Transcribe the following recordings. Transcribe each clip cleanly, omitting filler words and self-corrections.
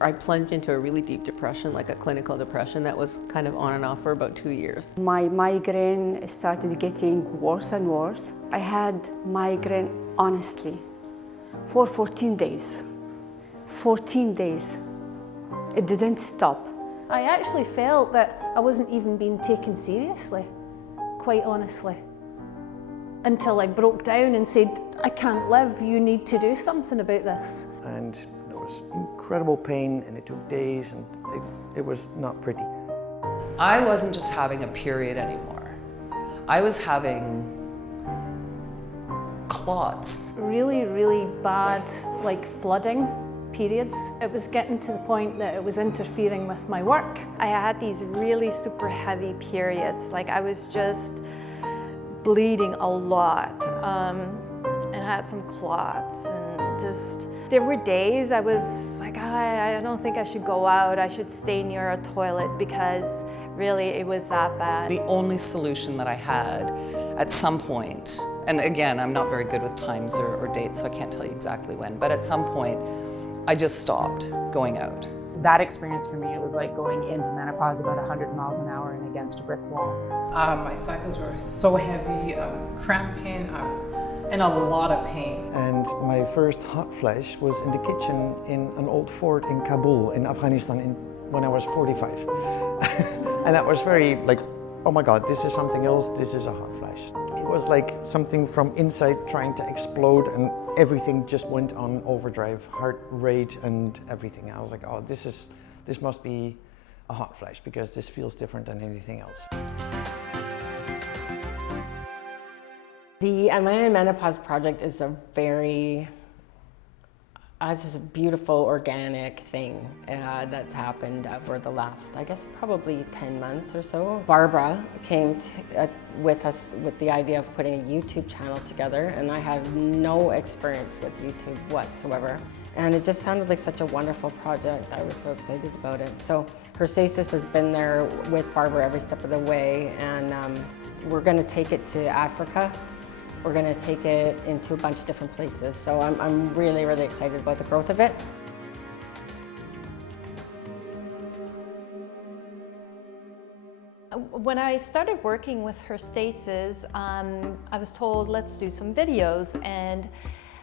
I plunged into a really deep depression, like a clinical depression that was kind of on and off for about 2 years. My migraine started getting worse and worse. I had migraine, honestly, for 14 days. 14 days. It didn't stop. I actually felt that I wasn't even being taken seriously, quite honestly, until I broke down and said, I can't live, you need to do something about this. And there was incredible pain, and it took days, and it was not pretty. I wasn't just having a period anymore. I was having clots. Really, really bad, like flooding periods. It was getting to the point that it was interfering with my work. I had these really super heavy periods. Like I was just bleeding a lot and I had some clots and just, there were days I was like, I don't think I should go out. I should stay near a toilet because really it was that bad. The only solution that I had at some point, and again, I'm not very good with times or dates, so I can't tell you exactly when, but at some point, I just stopped going out. That experience for me, it was like going into menopause about 100 miles an hour and against a brick wall. My cycles were so heavy, I was cramping, I was in a lot of pain. And my first hot flash was in the kitchen in an old fort in Kabul, in Afghanistan, when I was 45. And that was very like, oh my God, this is something else, this is a hot flash. It was like something from inside trying to explode, and everything just went on overdrive, heart rate and everything. I was like, oh, this must be a hot flash because this feels different than anything else. The Alleviate Menopause project is a very, it's just a beautiful organic thing that's happened over the last, I guess, probably 10 months or so. Barbara came with us with the idea of putting a YouTube channel together, and I had no experience with YouTube whatsoever. And it just sounded like such a wonderful project. I was so excited about it. So Herstasis has been there with Barbara every step of the way, and we're going to take it to Africa. We're going to take it into a bunch of different places. So I'm really, really excited about the growth of it. When I started working with Herstasis, I was told, let's do some videos. And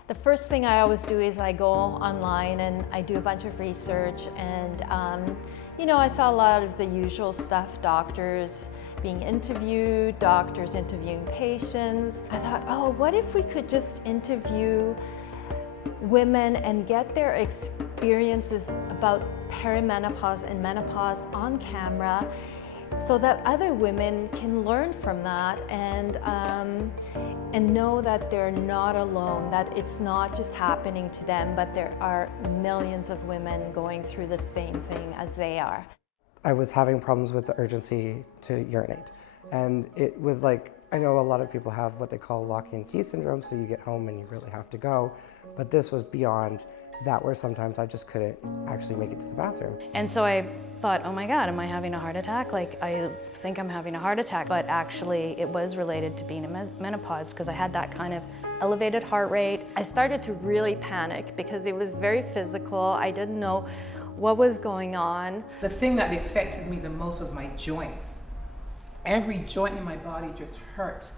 the first thing I always do is I go online and I do a bunch of research. And, you know, I saw a lot of the usual stuff, doctors being interviewed, doctors interviewing patients. I thought, oh, what if we could just interview women and get their experiences about perimenopause and menopause on camera so that other women can learn from that and know that they're not alone, that it's not just happening to them, but there are millions of women going through the same thing as they are. I was having problems with the urgency to urinate. And it was like, I know a lot of people have what they call lock and key syndrome, so you get home and you really have to go. But this was beyond that, where sometimes I just couldn't actually make it to the bathroom. And so I thought, oh my God, am I having a heart attack? Like, I think I'm having a heart attack. But actually, it was related to being in menopause because I had that kind of elevated heart rate. I started to really panic because it was very physical. I didn't know what was going on. The thing that affected me the most was my joints. Every joint in my body just hurt.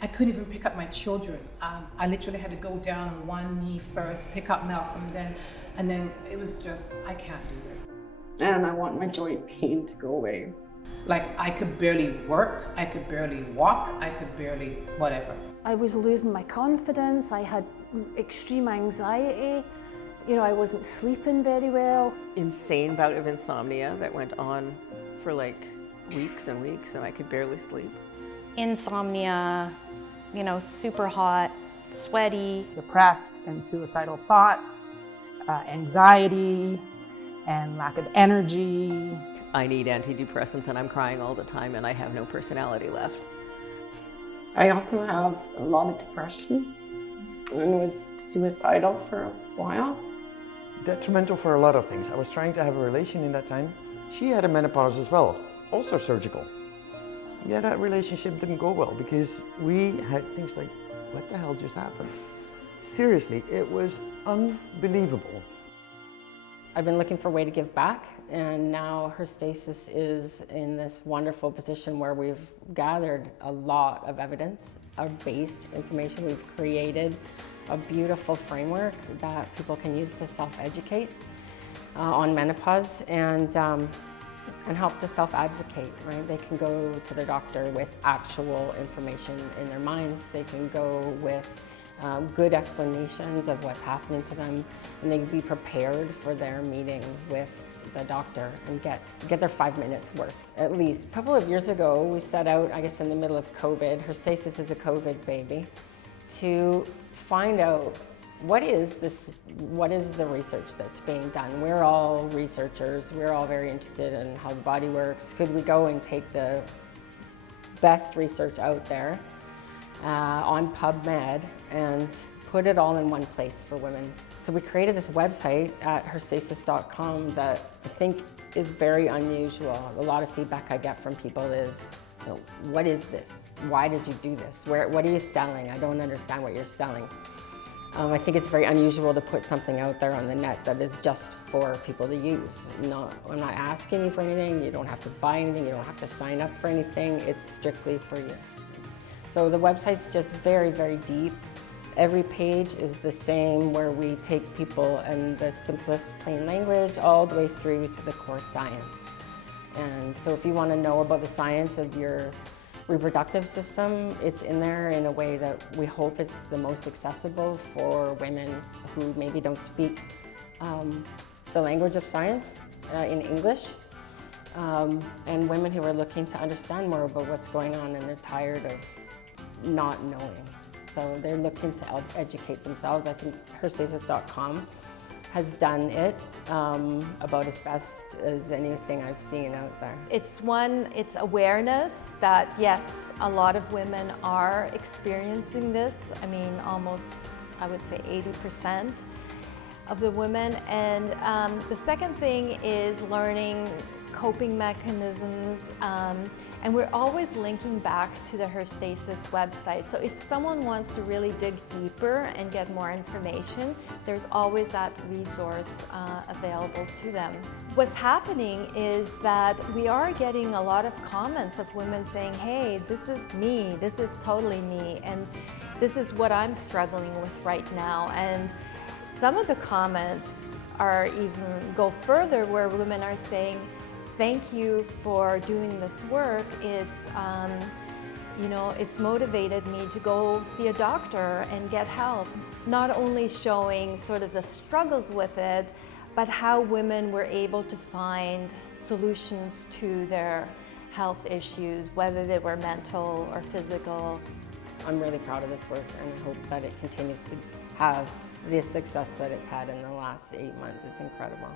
I couldn't even pick up my children. I literally had to go down on one knee first, pick up Malcolm, and then it was just, I can't do this. And I want my joint pain to go away. Like, I could barely work, I could barely walk, I could barely whatever. I was losing my confidence, I had extreme anxiety. You know, I wasn't sleeping very well. Insane bout of insomnia that went on for like weeks and weeks, and I could barely sleep. Insomnia, you know, super hot, sweaty. Depressed and suicidal thoughts, anxiety, and lack of energy. I need antidepressants and I'm crying all the time and I have no personality left. I also have a lot of depression and was suicidal for a while. Detrimental for a lot of things. I was trying to have a relation in that time. She had a menopause as well, also surgical. Yeah, that relationship didn't go well because we had things like, what the hell just happened? Seriously, it was unbelievable. I've been looking for a way to give back, and now Herstasis is in this wonderful position where we've gathered a lot of evidence-based information. We've created a beautiful framework that people can use to self-educate on menopause and help to self-advocate, right? They can go to their doctor with actual information in their minds. They can go with good explanations of what's happening to them, and they can be prepared for their meeting with the doctor and get their 5 minutes worth, at least. A couple of years ago, we set out, I guess in the middle of COVID, Herstasis is a COVID baby, to find out what is the research that's being done. We're all researchers, we're all very interested in how the body works. Could we go and take the best research out there on PubMed and put it all in one place for women? So we created this website at herstasis.com that I think is very unusual. A lot of feedback I get from people is, you know, what is this? Why did you do this? What are you selling? I don't understand what you're selling. I think it's very unusual to put something out there on the net that is just for people to use. I'm not asking you for anything. You don't have to buy anything. You don't have to sign up for anything. It's strictly for you. So the website's just very, very deep. Every page is the same, where we take people in the simplest plain language all the way through to the core science. And so if you want to know about the science of your reproductive system, it's in there in a way that we hope is the most accessible for women who maybe don't speak the language of science in English, and women who are looking to understand more about what's going on and they're tired of not knowing. So they're looking to educate themselves. I think herstasis.com has done it about as best as anything I've seen out there. It's awareness that yes, a lot of women are experiencing this. I mean, almost, I would say 80% of the women. And the second thing is learning coping mechanisms. And we're always linking back to the Herstasis website. So if someone wants to really dig deeper and get more information, there's always that resource available to them. What's happening is that we are getting a lot of comments of women saying, hey, this is me, this is totally me, and this is what I'm struggling with right now. And some of the comments are even go further, where women are saying, thank you for doing this work. It's motivated me to go see a doctor and get help. Not only showing sort of the struggles with it, but how women were able to find solutions to their health issues, whether they were mental or physical. I'm really proud of this work, and I hope that it continues to have the success that it's had in the last 8 months. It's incredible.